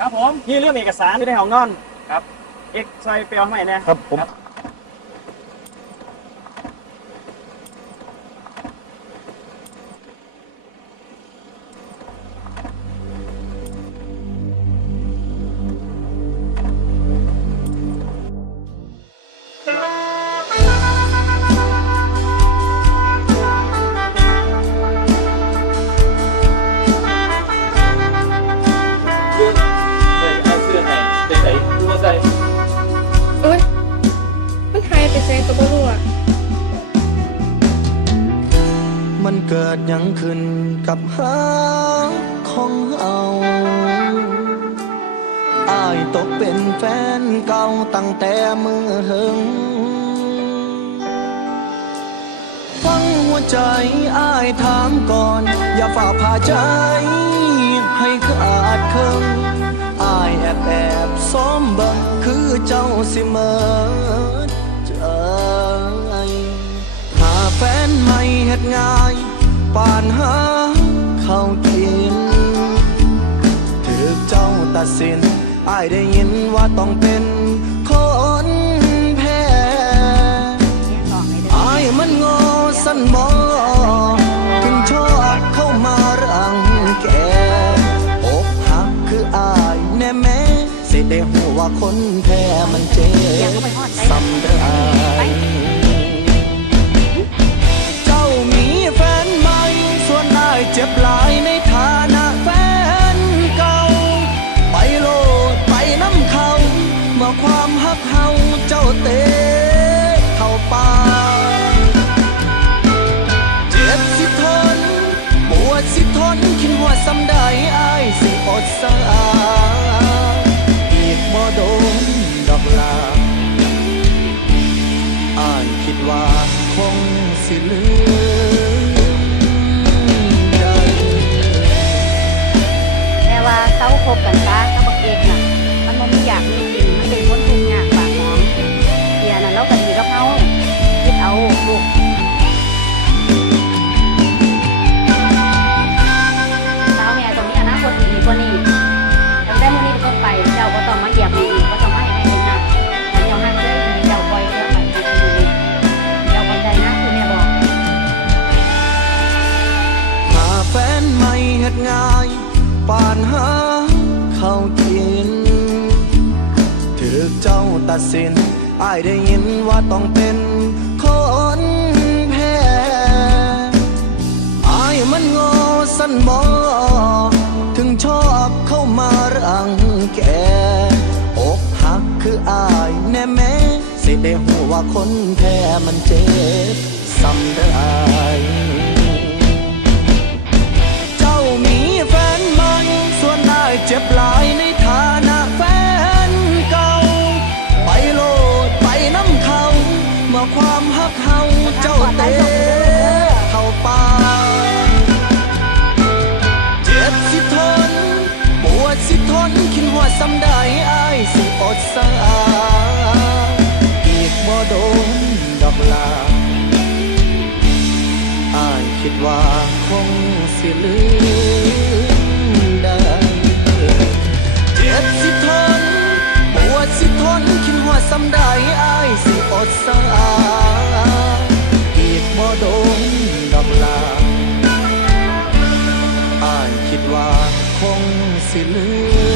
ครับผมนี่เรื่องเอกสารที่ในห้องนอนครับ เอกซอยเปียวให้แน่ครับผม เกิดยังขึ้นกับหาของเอาอายตกเป็นแฟนเก่าตั้งแต่มือหึงฟังหัวใจอายถามก่อน อย่าฝ่าพาใจให้ขาดเครึ่งอายแอบแอบซ้อมเบิงคือเจ้าสิเมิดใจหาแฟนใหม่เฮ็ดง่าย ป่านหาเข้าวกินถือเจ้าตัดสินอายได้ยินว่าต้องเป็นคนแพ้อายมันโงอสันบอถึงชอบเข้ามารังแกอกหักคืออายแน่แม้สิได้หูว่าคนแพ้มันเจ็บซ้ำเด้ ถือเจ้าตัดสินอายได้ยินว่าต้องเป็นคนแพ้อายมันโงอสันบอถึงชอบเข้ามารังแกอกหักคืออายแน่แม้สิได้หูว่าคนแพ้มันเจ็บซ้ำเด้ ความหักเฮาเจ้าเตะเข้าป่าเจ็บสิทนปวดสิทนคิดว่าสำได้อายสิอดสาอีกบ่โดนดอกลาอายคิดว่าคงสิลืมได้เจ็บสิทนปวดสิทนคิ สำได้อายสิอดสงอาอีกบ่ดงดอกลาอายคิดว่าคงสิลืม